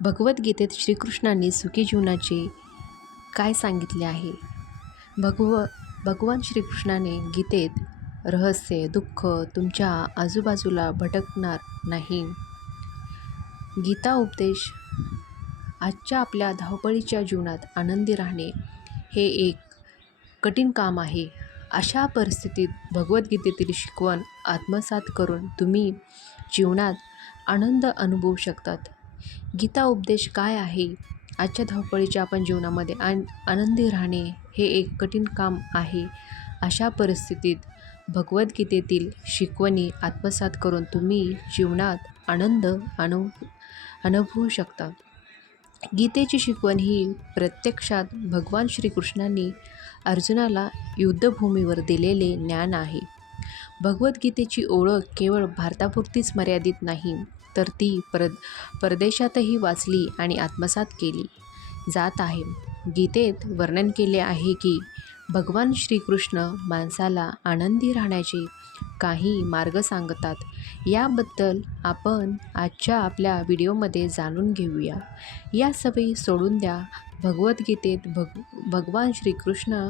भगवद्गीतेत श्रीकृष्णांनी सुखी जीवनाचे काय सांगितले आहे? भगव भगवान श्रीकृष्णाने गीतेत रहस्य दुःख तुमच्या आजूबाजूला भटकणार नाही. गीता उपदेश आजच्या आपल्या धावपळीच्या जीवनात आनंदी राहणे हे एक कठीण काम आहे. अशा परिस्थितीत भगवद्गीतेतील शिकवण आत्मसात करून तुम्ही जीवनात आनंद अनुभवू शकतात. गीता उपदेश काय आहे? आजच्या धावपळीच्या आपण जीवनामध्ये आन आनंदी राहणे हे एक कठीण काम आहे. अशा परिस्थितीत भगवद्गीतेतील शिकवणी आत्मसात करून तुम्ही जीवनात आनंद अनु अनुभवू शकता. गीतेची शिकवण ही प्रत्यक्षात भगवान श्रीकृष्णांनी अर्जुनाला युद्धभूमीवर दिलेले ज्ञान आहे. भगवद्गीतेची ओळख केवळ भारतापुरतीच मर्यादित नाही तर ती पर परदेशातही वाचली आणि आत्मसात केली. जात आहे. गीतेत वर्णन केले आहे की भगवान श्रीकृष्ण माणसाला आनंदी राहण्याचे काही मार्ग सांगतात. याबद्दल आपण आजच्या आपल्या व्हिडिओमध्ये जाणून घेऊया. या सवयी सोडून द्या. भगवद्गीतेत भग भगवान श्रीकृष्ण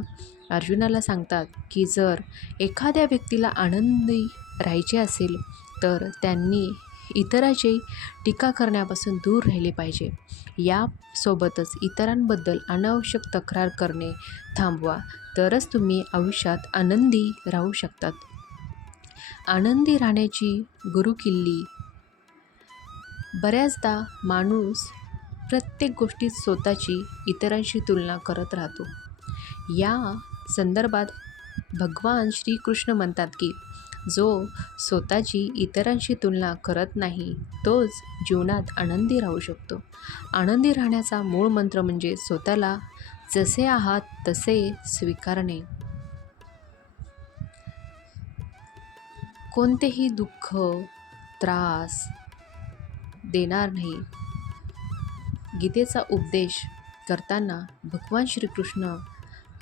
अर्जुनाला सांगतात की जर एखाद्या व्यक्तीला आनंदी राहायचे असेल तर त्यांनी इतराची टीका करण्यापासून दूर राहिले पाहिजे. यासोबतच इतरांबद्दल अनावश्यक तक्रार करणे थांबवा तरच तुम्ही आयुष्यात आनंदी राहू शकतात. आनंदी राहण्याची गुरुकिल्ली. बऱ्याचदा माणूस प्रत्येक गोष्टीत स्वतःची इतरांशी तुलना करत राहतो. या संदर्भात भगवान श्रीकृष्ण म्हणतात की जो स्वतःची इतरांशी तुलना करत नाही तोच जीवनात आनंदी राहू शकतो. आनंदी राहण्याचा मूळ मंत्र म्हणजे स्वतःला जसे आहात तसे स्वीकारणे. कोणतेही दुःख त्रास देणार नाही. गीतेचा उपदेश करताना भगवान श्रीकृष्ण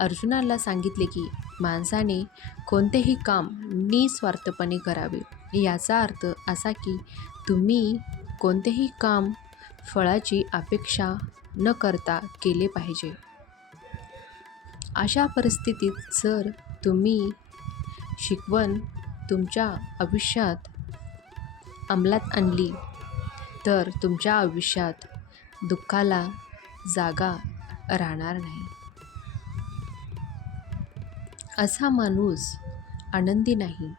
अर्जुनाला सांगितले की माणसाने कोणतेही काम निस्वार्थपणे करावे. याचा अर्थ असा की तुम्ही कोणतेही काम फळाची अपेक्षा न करता केले पाहिजे. अशा परिस्थितीत जर तुम्ही शिकवण तुमच्या आयुष्यात अंमलात आणली तर तुमच्या आयुष्यात दुःखाला जागा राहणार नाही. असा माणूस आनंदी नाही.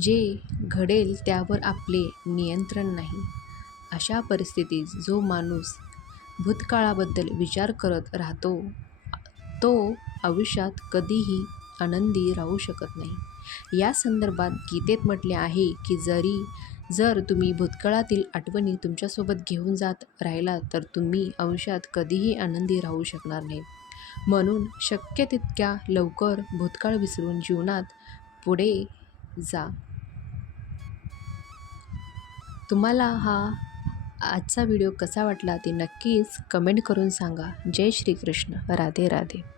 जे घडेल त्यावर आपले नियंत्रण नाही. अशा परिस्थितीत जो माणूस भूतकाळाबद्दल विचार करत राहतो तो आयुष्यात कधीही आनंदी राहू शकत नाही. या संदर्भात गीतेत म्हटले आहे की जरी जर तुम्ही भूतकाळातील आठवणी तुमच्यासोबत घेऊन जात राहिला तर तुम्ही आयुष्यात कधीही आनंदी राहू शकणार नाही. म्हणून शक्य तितक्या लवकर भूतकाळ विसरून जीवनात पुढे जा. तुम्हाला हा आजचा व्हिडिओ कसा वाटला ते नक्कीच कमेंट करून सांगा. जय श्रीकृष्ण. राधे राधे.